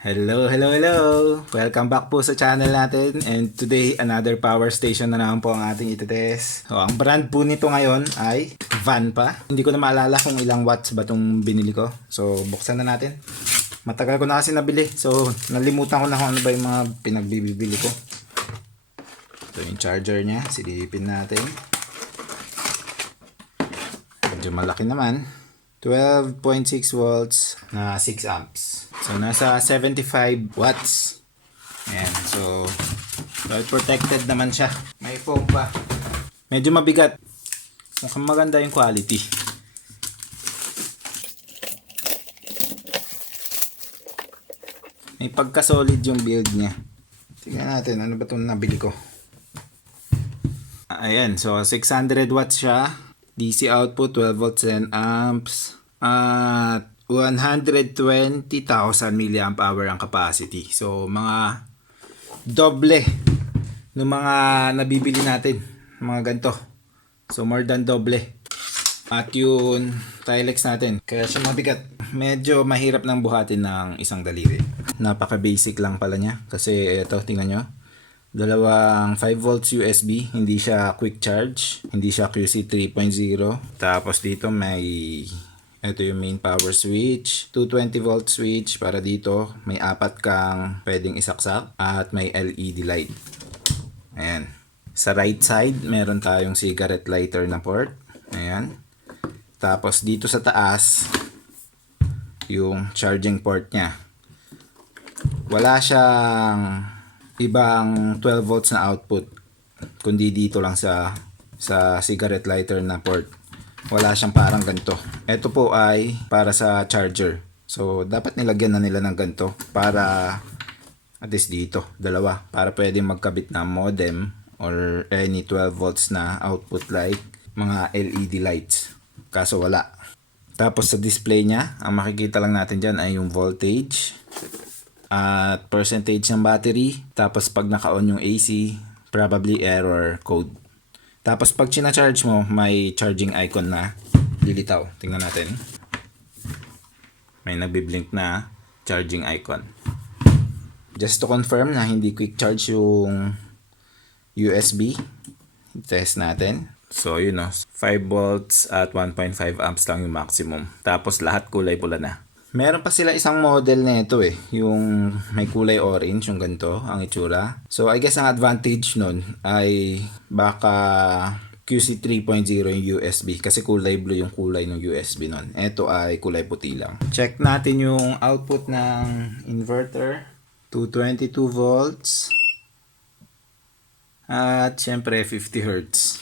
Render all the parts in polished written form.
Hello, hello, hello! Welcome back po sa channel natin and today another power station na naman po ang ating itetest. So, ang brand po nito ngayon ay Vanpa. Hindi ko na maalala kung ilang watts ba itong binili ko. So buksan na natin. Matagal ko na kasi nabili. So nalimutan ko na kung ano ba yung mga pinagbibili ko. Ito yung charger niya. Silipin natin. Medyo malaki naman. 12.6 volts na 6 amps. So nasa 75 watts. Ayan. So protected naman siya. May foam pa. Medyo mabigat. Mukhang maganda yung quality. May pagka-solid yung build niya. Tingnan natin ano ba itong nabili ko. Ayan. So 600 watts siya. DC output 12 volts and amps at 120,000 milliamp hour ang capacity. So mga doble ng mga nabibili natin, mga ganito. So more than doble. At yung Tilex natin, kaya siya mabigat. Medyo mahirap nang buhatin ng isang daliri. Napaka basic lang pala niya kasi ito tingnan nyo. Dalawang 5 volts USB, hindi siya quick charge, hindi siya QC 3.0. Tapos dito ito yung main power switch, 220 volt switch para dito, may apat kang pwedeng isaksak at may LED light. Ayan. Sa right side, meron tayong cigarette lighter na port. Ayan. Tapos dito sa taas, yung charging port niya. Wala siyang ibang 12 volts na output kundi dito lang sa cigarette lighter na port. Wala siyang parang ganito. Ito po ay para sa charger. So dapat nilagyan na nila ng ganito para at least dito, dalawa, para pwedeng magkabit na modem or any 12 volts na output like mga LED lights. Kaso wala. Tapos sa display niya, ang makikita lang natin dyan ay yung voltage at percentage ng battery. Tapos pag naka-on yung AC, probably error code. Tapos pag charge mo, may charging icon na lilitaw. Tingnan natin. May nagbi-blink na charging icon. Just to confirm na hindi quick charge yung USB, test natin. So yun o, 5 volts at 1.5 amps lang yung maximum. Tapos lahat kulay pula na. Meron pa sila isang model na ito yung may kulay orange, yung ganito, ang itsura. So I guess ang advantage nun ay baka QC 3.0 yung USB kasi kulay blue yung kulay ng USB nun. Ito ay kulay puti lang. Check natin yung output ng inverter. 222 volts. At syempre 50 Hz.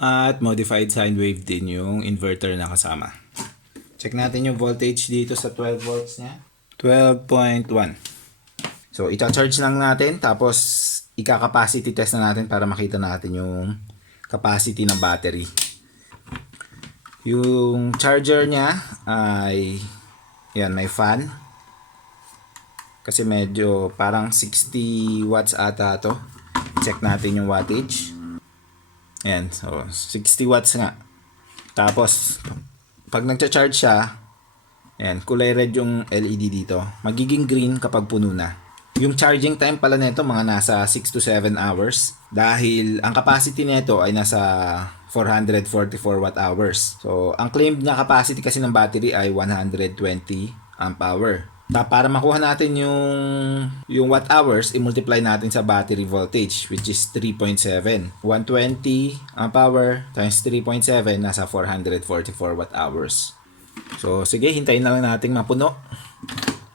At modified sine wave din yung inverter na kasama. Check natin yung voltage dito sa 12 volts niya. 12.1. So, ita-charge lang natin. Tapos, ika-capacity test na natin para makita natin yung capacity ng battery. Yung charger niya ay yan, may fan. Kasi medyo parang 60 watts ata to. Check natin yung wattage. Ayan, so 60 watts nga. Tapos, pag nagcha-charge siya, ayan, kulay red yung LED dito. Magiging green kapag puno na. Yung charging time pala nito mga nasa 6 to 7 hours. Dahil ang capacity nito ay nasa 444 watt hours. So, ang claimed na capacity kasi ng battery ay 120 amp hour. Para makuha natin yung watt hours, i-multiply natin sa battery voltage which is 3.7. 120 amp hour times 3.7 nasa 444 watt hours. So sige, hintayin na lang natin mapuno.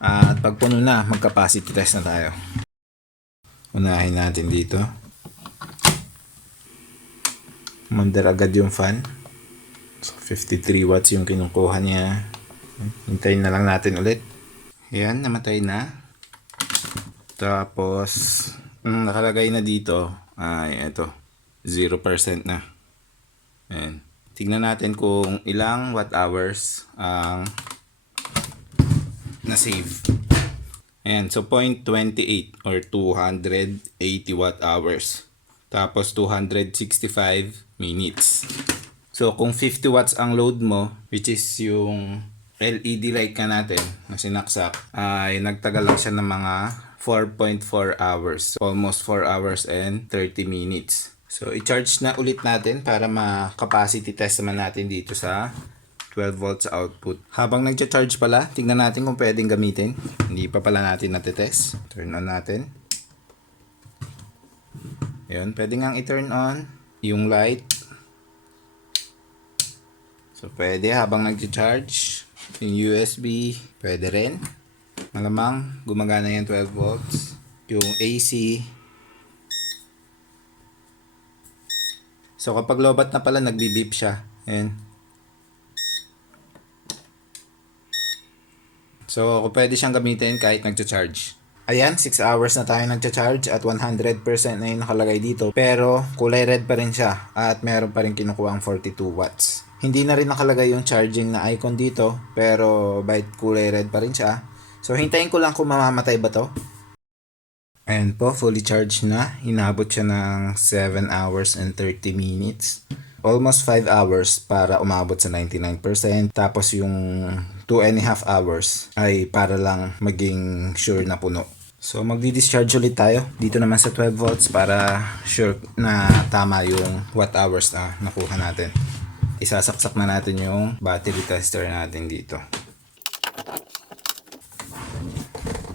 At pag puno na, mag-capacity test na tayo. Unahin natin dito. Mandar agad yung fan. So 53 watts yung kinukuha niya. Hintayin na lang natin ulit. Ayan, namatay na. Tapos, nakalagay na dito ay ito, 0% na. Ayan. Tignan natin kung ilang watt hours ang na-save. Ayan, so 0.28 or 280 watt hours. Tapos 265 minutes. So kung 50 watts ang load mo, which is yung LED light ka natin na sinaksak ay nagtagal lang siya ng mga 4.4 hours. Almost 4 hours and 30 minutes. So, i-charge na ulit natin para ma-capacity test naman natin dito sa 12 volts output. Habang nagcha-charge pala, tignan natin kung pwedeng gamitin. Hindi pa pala natin natetest. Turn on natin. Yun, pwede ngang i-turn on yung light. So, pwede habang nagcha-charge. Yung USB, pwede rin. Malamang gumagana yan 12 volts. Yung AC. So kapag lobat na pala nagbi-beep siya. Ayan. So pwede siyang gamitin kahit nagcha-charge. Ayan, 6 hours na tayo nagcha-charge at 100% na yung nakalagay dito. Pero kulay red pa rin siya at meron pa rin kinukuha ang 42 watts. Hindi na rin nakalagay yung charging na icon dito, pero bait kulay red pa rin siya. So hintayin ko lang kung mamamatay ba to. Ayan po, fully charged na. Inabot siya ng 7 hours and 30 minutes. Almost 5 hours para umabot sa 99%. Tapos yung 2.5 hours ay para lang maging sure na puno. So magdi-discharge ulit tayo dito naman sa 12 volts para sure na tama yung watt hours na nakuha natin. Isasaksak na natin yung battery tester natin dito.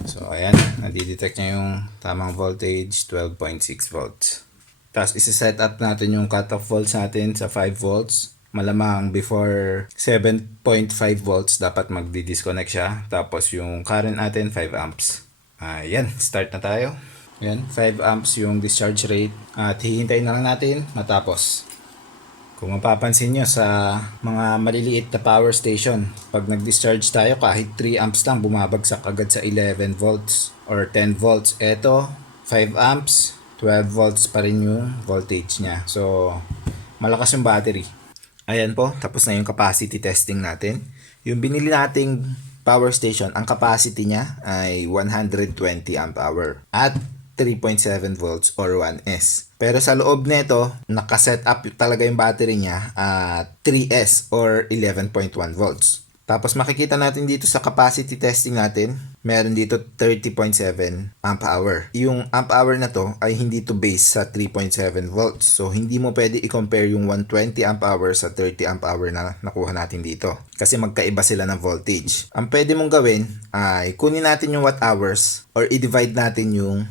So ayan, nadidetect niya yung tamang voltage, 12.6 volts. Tapos isa-set up natin yung cutoff volts natin sa 5 volts. Malamang before 7.5 volts dapat magdi-disconnect siya. Tapos yung current natin 5 amps. Ayan, start na tayo. Ayan, 5 amps yung discharge rate. At hihintayin na lang natin matapos. Kung mapapansin nyo sa mga maliliit na power station, pag nag-discharge tayo kahit 3 amps lang bumabagsak agad sa 11 volts or 10 volts. Ito, 5 amps, 12 volts pa rin yung voltage niya. So, malakas yung battery. Ayan po, tapos na yung capacity testing natin. Yung binili nating power station, ang capacity niya ay 120 amp hour at 3.7 volts or 1S. Pero sa loob nito, nakaset up talaga yung battery niya at 3S or 11.1 volts. Tapos makikita natin dito sa capacity testing natin, meron dito 30.7 amp hour. Yung amp hour na to ay hindi to base sa 3.7 volts. So hindi mo pwede i-compare yung 120 amp hour sa 30 amp hour na nakuha natin dito. Kasi magkaiba sila ng voltage. Ang pwede mong gawin ay kunin natin yung watt hours or i-divide natin yung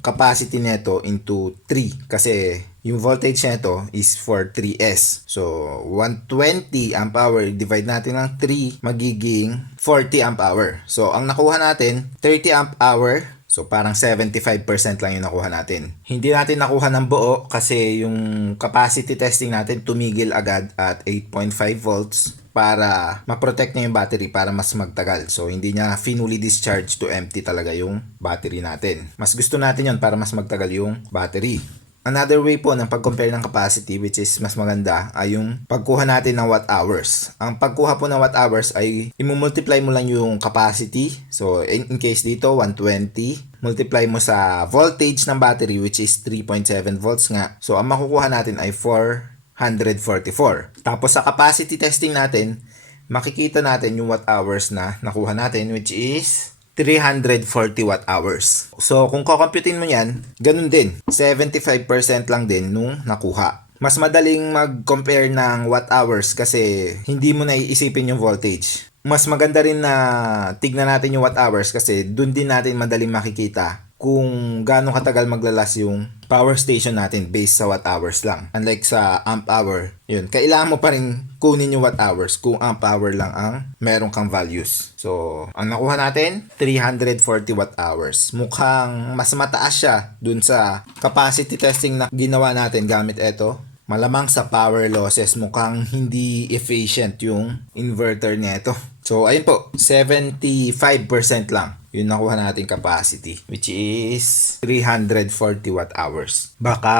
capacity nito into 3 kasi yung voltage nito is for 3S. So 120 amp hour divide natin ng 3 magiging 40 amp hour. So ang nakuha natin 30 amp hour. So parang 75% lang yung nakuha natin. Hindi natin nakuha ng buo kasi yung capacity testing natin tumigil agad at 8.5 volts para ma-protect niya yung battery para mas magtagal. So hindi niya fully discharge to empty talaga yung battery natin. Mas gusto natin yon para mas magtagal yung battery. Another way po ng pag-compare ng capacity which is mas maganda ay yung pagkuha natin ng watt hours. Ang pagkuha po ng watt hours ay i-multiply mo lang yung capacity. So in case dito 120, multiply mo sa voltage ng battery which is 3.7 volts nga. So ang makukuha natin ay 444. Tapos sa capacity testing natin, makikita natin yung watt hours na nakuha natin which is 340 watt hours. So kung kukumputin mo yan, ganun din. 75% lang din nung nakuha. Mas madaling mag-compare ng watt hours kasi hindi mo na iisipin yung voltage. Mas maganda rin na tignan natin yung watt hours kasi dun din natin madaling makikita kung gaano katagal maglalas yung power station natin based sa watt hours lang. Unlike sa amp hour, yun, kailangan mo pa rin kunin yung watt hours kung amp hour lang ang meron kang values. So, ang nakuha natin, 340 watt hours. Mukhang mas mataas siya dun sa capacity testing na ginawa natin gamit ito. Malamang sa power losses, mukhang hindi efficient yung inverter nito. So, ayun po, 75% lang yung nakuha nating capacity, which is 340 watt hours. Baka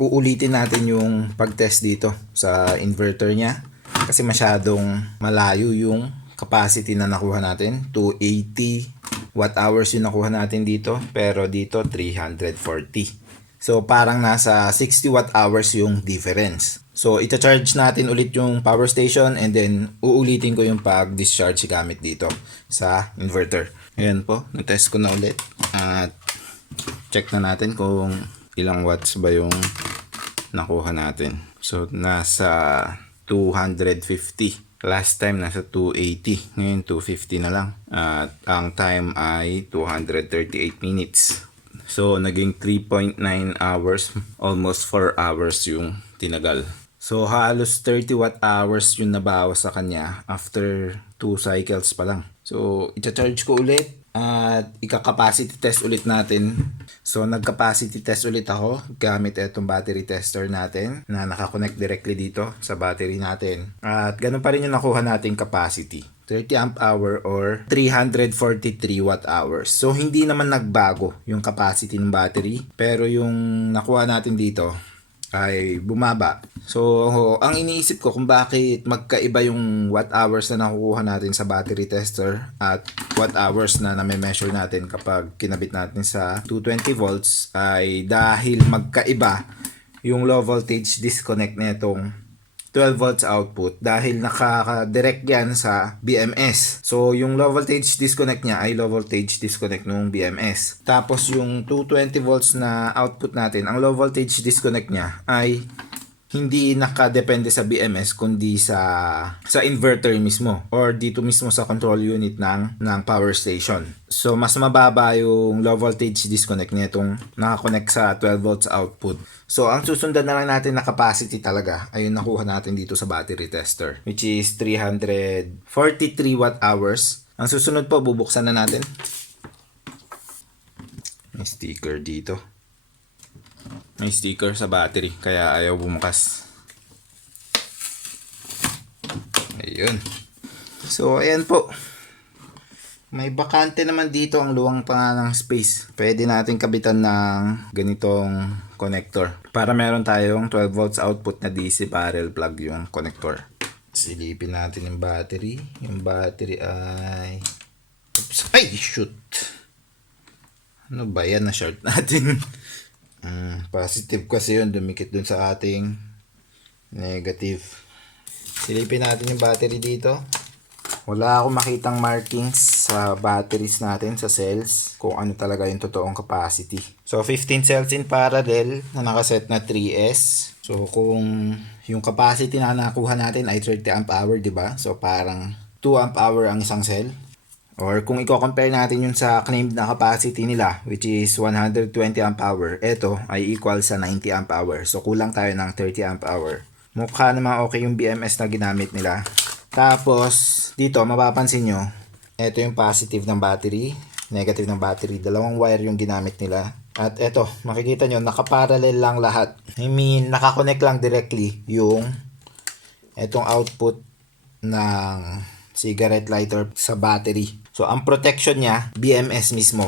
uulitin natin yung pag-test dito sa inverter niya kasi masyadong malayo yung capacity na nakuha natin. 280 watt hours yung nakuha natin dito, pero dito 340. So parang nasa 60 watt hours yung difference. So ita-charge natin ulit yung power station and then uulitin ko yung pag-discharge gamit dito sa inverter. Ayan po, na-test ko na ulit. At check na natin kung ilang watts ba yung nakuha natin. So nasa 250. Last time nasa 280. Ngayon 250 na lang. At ang time ay 238 minutes. So, naging 3.9 hours, almost 4 hours yung tinagal. So, halos 30 watt hours yung nabawas sa kanya after 2 cycles pa lang. So, i-charge ko ulit at ika-capacity test ulit natin. So, nag-capacity test ulit ako gamit itong battery tester natin na nakakonect directly dito sa battery natin. At ganun pa rin yung nakuha nating capacity. 30 amp hour or 343 watt hours. So, hindi naman nagbago yung capacity ng battery. Pero yung nakuha natin dito ay bumaba. So, ang iniisip ko kung bakit magkaiba yung watt hours na nakukuha natin sa battery tester at watt hours na name-measure natin kapag kinabit natin sa 220 volts ay dahil magkaiba yung low voltage disconnect nitong 12 volts output dahil nakaka-direct yan sa BMS. So, yung low voltage disconnect niya ay low voltage disconnect ng BMS. Tapos, yung 220 volts na output natin, ang low voltage disconnect niya ay hindi nakadepende sa BMS kundi sa inverter mismo or dito mismo sa control unit ng power station. So, mas mababa yung low voltage disconnect nitong nakakonect sa 12 volts output. So, ang susundan na lang natin na capacity talaga ay yung nakuha natin dito sa battery tester, which is 343 watt hours. Ang susunod po, bubuksan na natin. May sticker dito. May sticker sa battery, kaya ayaw bumukas. Ayun. So, ayan po. May bakante naman dito ang luwang pa ng space. Pwede natin kabitan ng ganitong connector para meron tayong 12 volts output na DC parallel plug yung connector. Silipin natin yung battery. Yung battery ay... Oops. Ay! Shoot! Ano ba yan? Na-short natin. Positive kasi yun. Dumikit dun sa ating negative. Silipin natin yung battery dito. Wala akong makitang markings sa batteries natin, sa cells, kung ano talaga yung totoong capacity. So, 15 cells in parallel na nakaset na 3S. So, kung yung capacity na nakuha natin ay 30 amp hour, di ba? So, parang 2 amp hour ang isang cell. Or kung i-compare natin yun sa claimed na capacity nila, which is 120 amp hour, ito ay equal sa 90 amp hour. So, kulang tayo ng 30 amp hour. Mukha naman okay yung BMS na ginamit nila. Tapos, dito, mapapansin nyo, ito yung positive ng battery, negative ng battery. Dalawang wire yung ginamit nila. At ito, makikita nyo, nakaparallel lang lahat. I mean, nakakonect lang directly yung itong output ng cigarette lighter sa battery. So, ang protection niya, BMS mismo.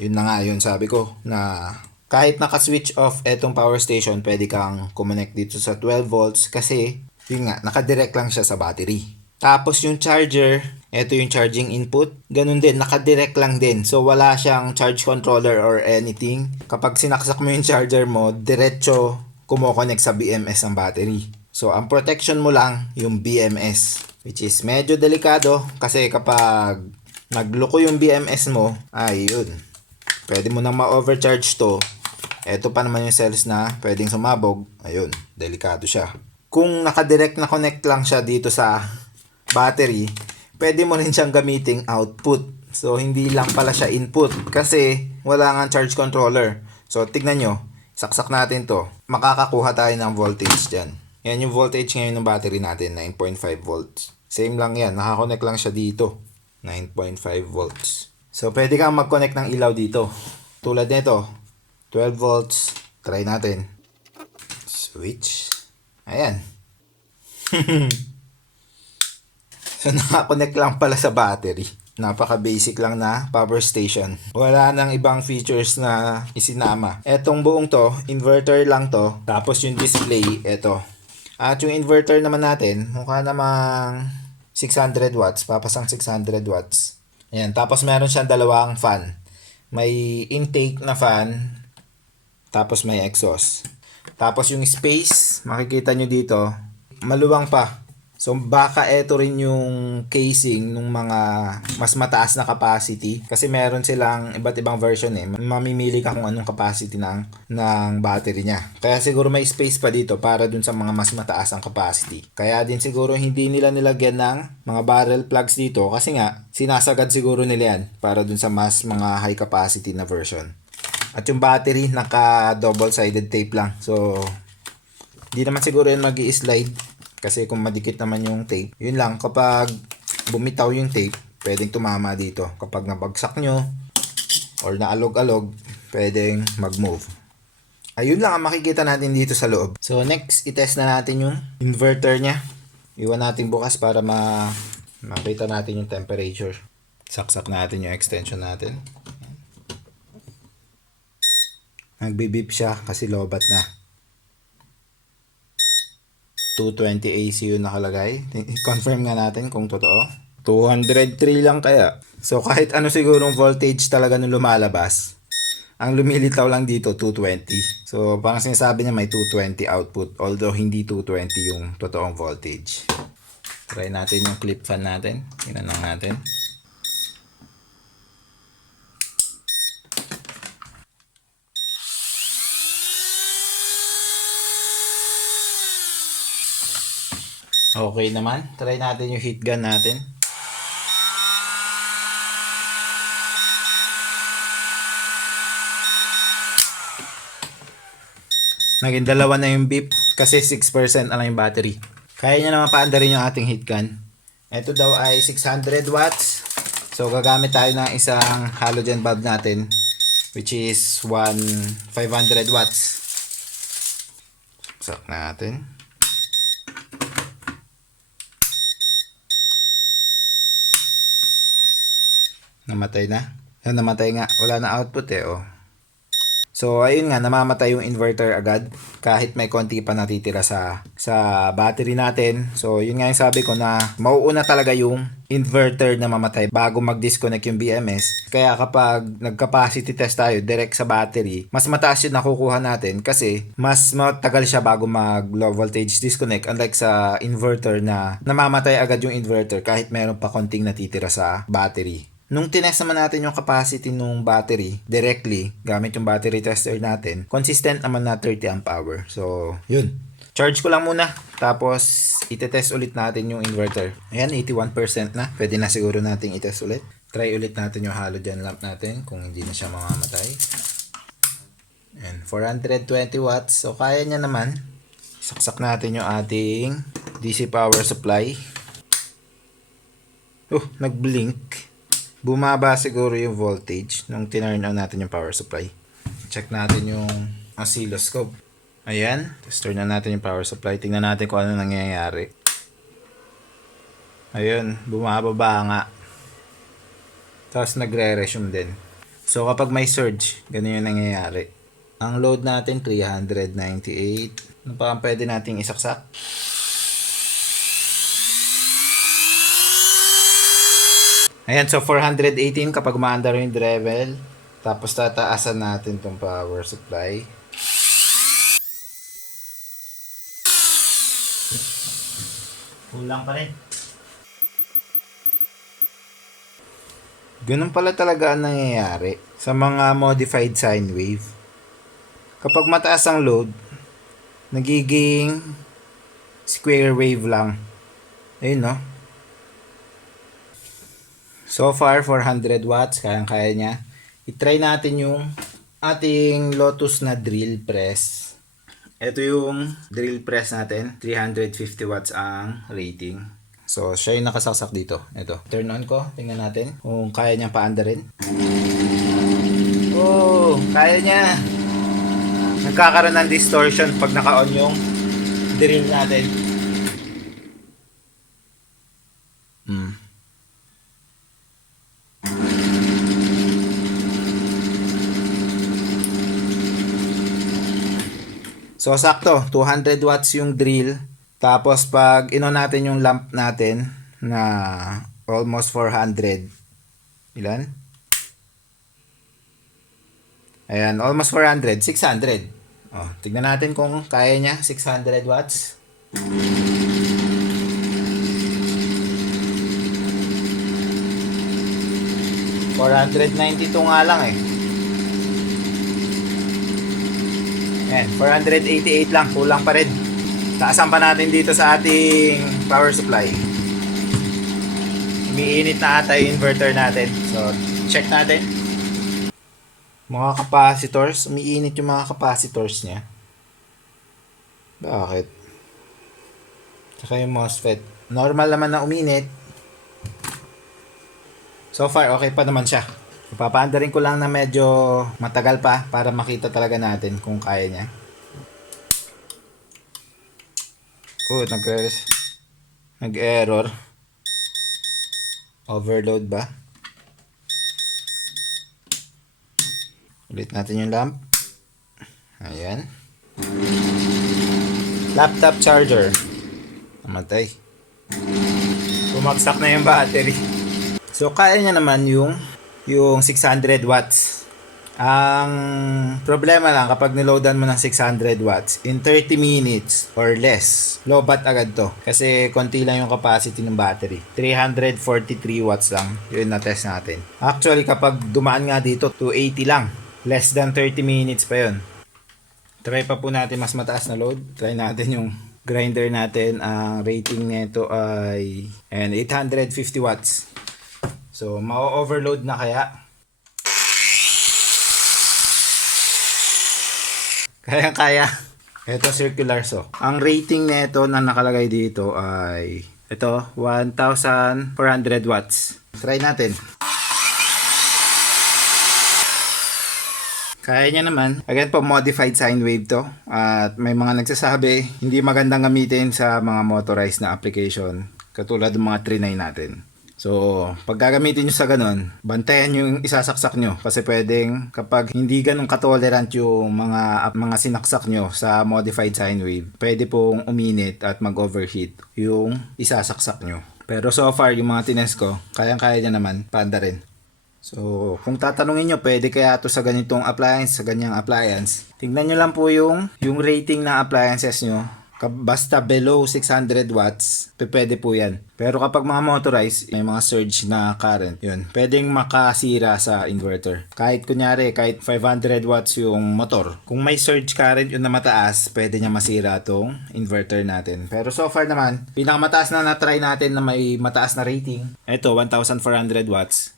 Yun na nga, yun sabi ko, na kahit naka-switch off etong power station, pwede kang kumonect dito sa 12 volts kasi yun nga, nakadirect lang siya sa battery. Tapos yung charger, ito yung charging input. Ganun din, nakadirect lang din. So wala siyang charge controller or anything. Kapag sinaksak mo yung charger mo, diretso kumokonek sa BMS ang battery. So ang protection mo lang yung BMS, which is medyo delikado kasi kapag nagloko yung BMS mo, ay yun. Pwede mo nang ma-overcharge to. Ito pa naman yung cells na pwedeng sumabog. Ayun, delikado siya. Kung nakadirect na connect lang siya dito sa battery, pwede mo rin siyang gamiting output. So, hindi lang pala siya input kasi wala nga charge controller. So, tignan nyo. Saksak natin to. Makakakuha tayo ng voltage dyan. Yan yung voltage ngayon ng battery natin, 9.5 volts. Same lang yan. Nakakonect lang siya dito. 9.5 volts. So, pwede kang mag-connect ng ilaw dito. Tulad nito, 12 volts. Try natin. Switch. Ayan. So, nakakonect lang pala sa battery. Napaka-basic lang na power station. Wala nang ibang features na isinama. Etong buong to, inverter lang to. Tapos yung display, eto. At yung inverter naman natin, mukha namang 600 watts. Papasang 600 watts. Ayan. Tapos meron siyang dalawang fan. May intake na fan Tapos may exhaust. Tapos yung space, makikita nyo dito, maluwang pa. So baka ito rin yung casing ng mga mas mataas na capacity kasi meron silang iba't ibang version eh. Mamimili ka kung anong capacity ng battery niya. Kaya siguro may space pa dito para dun sa mga mas mataas ang capacity. Kaya din siguro hindi nila nilagyan ng mga barrel plugs dito kasi nga sinasagad siguro nila yan para dun sa mas mga high capacity na version. At yung battery naka double sided tape lang. So hindi naman siguro yan mag-i-slide. Kasi kung madikit naman yung tape, yun lang, kapag bumitaw yung tape, pwedeng tumama dito. Kapag nabagsak nyo, or naalog-alog, pwedeng mag-move. Ayun lang ang makikita natin dito sa loob. So next, itest na natin yung inverter nya. Iwan natin bukas para makita natin yung temperature. Saksak natin yung extension natin. Nagbibip siya kasi lobat na. 220 AC yung nakalagay. Confirm nga natin kung totoo. 203 lang kaya. So kahit ano sigurong voltage talaga nung lumalabas, ang lumilitaw lang dito 220. So parang sinasabi niya may 220 output, although hindi 220 yung totoong voltage. Try natin yung clip fan natin. Tingnan lang natin. Okay naman. Try natin yung heat gun natin. Naging dalawa na yung beep kasi 6% na lang yung battery. Kaya niya naman paandarin yung ating heat gun. Ito daw ay 600 watts. So gagamit tayo ng isang halogen bulb natin which is 500 watts. Saksak natin. Namatay na. Namatay nga. Wala na output eh, oh. So, ayun nga, namamatay yung inverter agad kahit may konti pa natitira sa battery natin. So, yun nga yung sabi ko na mauuna talaga yung inverter na mamatay bago mag-disconnect yung BMS. Kaya kapag nag-capacity test tayo direct sa battery, mas mataas yung nakukuha natin kasi mas matagal siya bago mag-low voltage disconnect unlike sa inverter na namamatay agad yung inverter kahit meron pa konting natitira sa battery. Nung tinest naman natin yung capacity ng battery directly gamit yung battery tester natin, consistent naman na 30 amp hour. So, yun. Charge ko lang muna. Tapos, itetest ulit natin yung inverter. Ayan, 81% na. Pwede na siguro natin itest ulit. Try ulit natin yung halogen lamp natin kung hindi na siya mamamatay. Ayan, 420 watts. So, kaya niya naman. Saksak natin yung ating DC power supply. Nag-blink. Bumaba siguro yung voltage nung tinurn on natin yung power supply. Check natin yung oscilloscope. Ayan. Tapos turn on natin yung power supply. Tingnan natin kung ano nangyayari. Ayun. Bumababa nga. Tapos nagre-resume din. So kapag may surge, ganun yung nangyayari. Ang load natin 398. Ano pa ang pwede nating isaksak? Ayan, so 418 kapag umaandar yung level. Tapos tataasan natin tong power supply. Kulang pa rin. Ganun pala talaga ang nangyayari sa mga modified sine wave. Kapag mataas ang load, nagiging square wave lang. Ayun, no? So far, 400 watts. Kayang-kaya niya. I-try natin yung ating Lotus na drill press. Ito yung drill press natin. 350 watts ang rating. So, siya yung nakasaksak dito. Ito. Turn on ko. Tingnan natin kung kaya niyang paandarin. Oh, kaya niya. Nagkakaroon ng distortion pag naka-on yung drill natin. So, sakto. 200 watts yung drill. Tapos, pag ino natin yung lamp natin na almost 400. Ilan? Ayan, almost 400, 600. Oh, tignan natin kung kaya niya 600 watts. 492 nga lang eh. Ayan, 488 lang, kulang pa rin. Taasan pa natin dito sa ating power supply. Umiinit na ata yung inverter natin. So, check natin. Mga capacitors, umiinit yung mga capacitors niya. Bakit? Saka yung MOSFET. Normal naman na uminit. So far, okay pa naman siya. Papaandarin ko lang na medyo matagal pa para makita talaga natin kung kaya niya. Oh, nag-error. Overload ba? Ulit natin yung lamp. Ayan. Laptop charger. Namatay. Bumagsak na yung battery. So, kaya niya naman yung 600 watts. Ang problema lang kapag niloadan mo ng 600 watts, in 30 minutes or less, lobat agad to. Kasi konti lang yung capacity ng battery. 343 watts lang. Yun na test natin. Actually, kapag dumaan nga dito, 280 lang. Less than 30 minutes pa yun. Try pa po natin mas mataas na load. Try natin yung grinder natin. Ang rating nito ay 850 watts. So, ma-overload na kaya? Kaya. Ito circular saw. Ang rating nito na nakalagay dito ay ito, 1,400 watts. Try natin. Kaya niya naman. Again po, modified sine wave to. At may mga nagsasabi, hindi magandang gamitin sa mga motorized na application. Katulad ng mga 39 natin. So, pag gagamitin nyo sa ganun, bantayan yung isasaksak nyo. Kasi pwedeng kapag hindi ganun katolerant yung mga sinaksak nyo sa modified sine wave, pwede pong uminit at mag-overheat yung isasaksak nyo. Pero so far, yung mga tines ko, kayang-kaya niya naman, panda rin. So, kung tatanungin nyo, pwede kaya ito sa ganitong appliance, sa ganyang appliance. Tingnan nyo lang po yung rating ng appliances nyo. Basta below 600 watts, pwede po yan. Pero kapag mga motorized, may mga surge na current, yun, pwedeng makasira sa inverter. Kahit 500 watts yung motor. Kung may surge current yun na mataas, pwede niya masira tong inverter natin. Pero so far naman, pinakamataas na na-try natin na may mataas na rating, ito, 1,400 watts.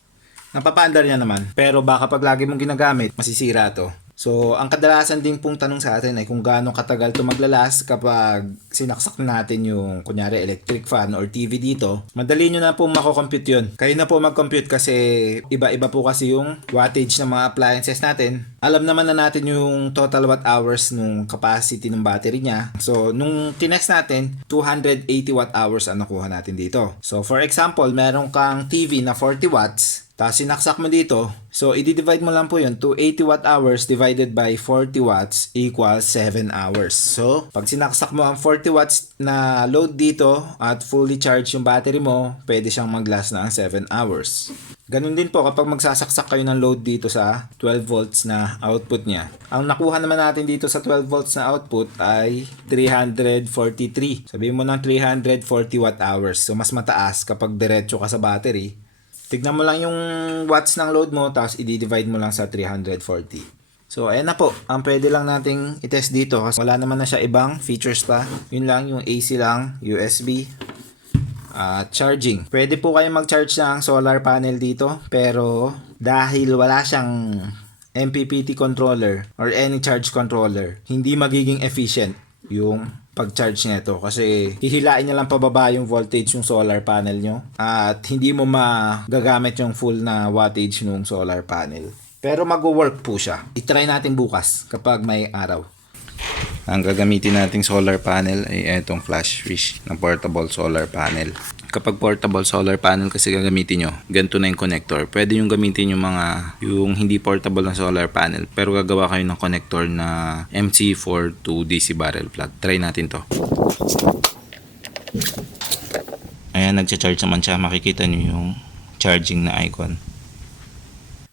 Napapandar niya naman. Pero baka pag lagi mong ginagamit, masisira to. So, ang kadalasan din pong tanong sa atin ay kung gaano katagal ito maglalas kapag sinaksak natin yung, kunyari, electric fan or TV dito. Madali nyo na po mako-compute yun. Kayo na po mag-compute kasi iba-iba po kasi yung wattage ng mga appliances natin. Alam naman na natin yung total watt hours nung capacity ng battery niya. So, nung tinext natin, 280 watt hours ang nakuha natin dito. So, for example, meron kang TV na 40 watts. Tapos sinaksak mo dito, so i-divide mo lang po yun, 280 watt hours divided by 40 watts equals 7 hours. So, pag sinaksak mo ang 40 watts na load dito at fully charged yung battery mo, pwede siyang mag-last ng 7 hours. Ganun din po kapag magsasaksak kayo ng load dito sa 12 volts na output niya. Ang nakuha naman natin dito sa 12 volts na output ay 343. Sabihin mo ng 340 watt hours. So, mas mataas kapag diretso ka sa battery. Tignan mo lang yung watts ng load mo, tapos i-divide mo lang sa 340. So, ayan na po. Ang pwede lang nating i-test dito kasi wala naman na siya ibang features pa. Yun lang, yung AC lang, USB, charging. Pwede po kayo mag-charge ng solar panel dito, pero dahil wala siyang MPPT controller or any charge controller, hindi magiging efficient yung pag-charge nito kasi hihilain niya lang pababa yung voltage yung solar panel nyo at hindi mo magagamit yung full na wattage ng solar panel. Pero mag-work po siya. I-try natin bukas kapag may araw. Ang gagamitin nating solar panel ay itong flash fish na portable solar panel. Kapag portable solar panel kasi gagamitin nyo, ganito na yung connector. Pwede yung gamitin yung hindi portable na solar panel, pero gagawa kayo ng connector na MC4 to DC barrel plug. Try natin to. Ayan, nagcha-charge naman siya. Makikita nyo yung charging na icon.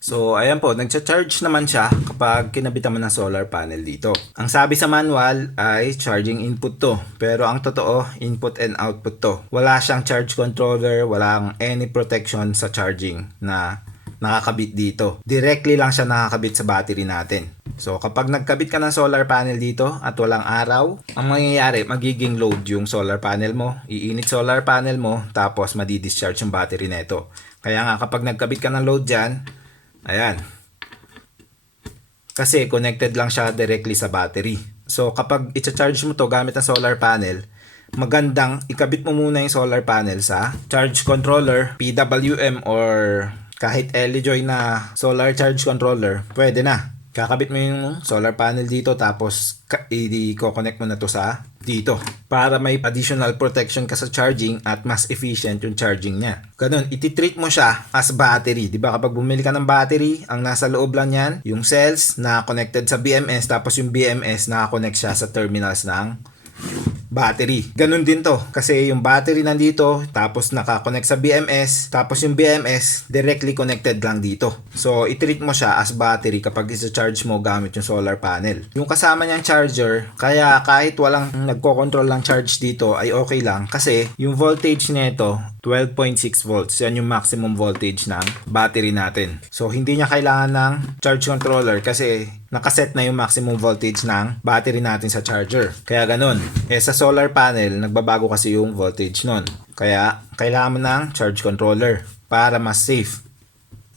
So, ayan po, nagcha-charge naman siya kapag kinabitan mo ng solar panel dito. Ang sabi sa manual ay charging input to. Pero ang totoo, input and output to. Wala siyang charge controller, walang any protection sa charging na nakakabit dito. Directly lang siya nakakabit sa battery natin. So, kapag nagkabit ka ng solar panel dito at walang araw, ang mangyayari, magiging load yung solar panel mo, iinit solar panel mo, tapos madi-discharge yung battery nito. Kaya nga, kapag nagkabit ka ng load dyan, ayan. Kasi connected lang siya directly sa battery. So kapag i-charge mo to gamit ang solar panel, magandang ikabit mo muna yung solar panel sa charge controller, PWM or kahit LE-Joy na solar charge controller, pwede na. Kakabit mo yung solar panel dito tapos i-connect mo na to sa dito para may additional protection ka sa charging at mas efficient yung charging niya. Ganun, ititreat mo siya as battery. Diba kapag bumili ka ng battery, ang nasa loob lang yan, yung cells na connected sa BMS tapos yung BMS naka-connect siya sa terminals ng battery. Ganun din to. Kasi yung battery nandito, tapos naka-connect sa BMS, tapos yung BMS directly connected lang dito. So, i-treat mo siya as battery kapag isa-charge mo gamit yung solar panel. Yung kasama niyang charger, kaya kahit walang nagko-control ng charge dito ay okay lang kasi yung voltage nito 12.6 volts. Yan yung maximum voltage ng battery natin. So, hindi niya kailangan ng charge controller kasi nakaset na yung maximum voltage ng battery natin sa charger. Kaya ganun. Sa solar panel, nagbabago kasi yung voltage nun. Kaya, kailangan mo ng charge controller para mas safe.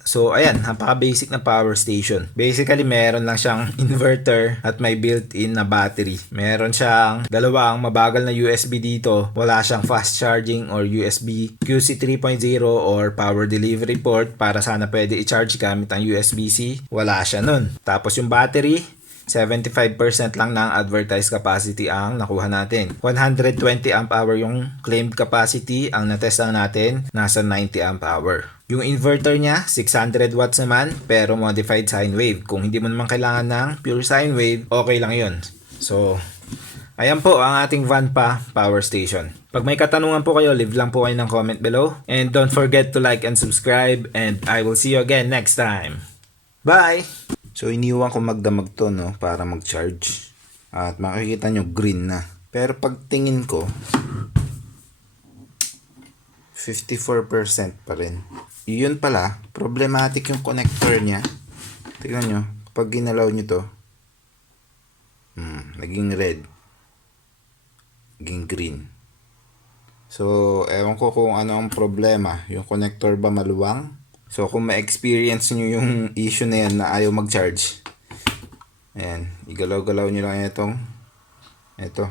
So, ayan, napaka-basic na power station. Basically, meron lang siyang inverter at may built-in na battery. Meron siyang dalawang mabagal na USB dito. Wala siyang fast charging or USB QC 3.0 or power delivery port para sana pwede i-charge gamit ang USB-C. Wala siya nun. Tapos yung battery, 75% lang ng advertised capacity ang nakuha natin. 120 amp hour yung claimed capacity. Ang natest lang natin, nasa 90 amp hour. Yung inverter niya, 600 watts naman, pero modified sine wave. Kung hindi mo naman kailangan ng pure sine wave, okay lang yun. So, ayan po ang ating Vanpa power station. Pag may katanungan po kayo, leave lang po kayo ng comment below. And don't forget to like and subscribe. And I will see you again next time. Bye! So, iniwan ko magdamag to, no, para mag-charge. At makikita nyo, green na. Pero pag tingin ko, 54% pa rin. Yun pala, problematic yung connector niya. Tignan nyo, pag ginalaw nyo to, naging red. Naging green. So, ewan ko kung ano ang problema. Yung connector ba maluwang? So, kung ma-experience nyo yung issue na yan na ayaw mag-charge, ayan, igalaw-galaw nyo lang itong, ito.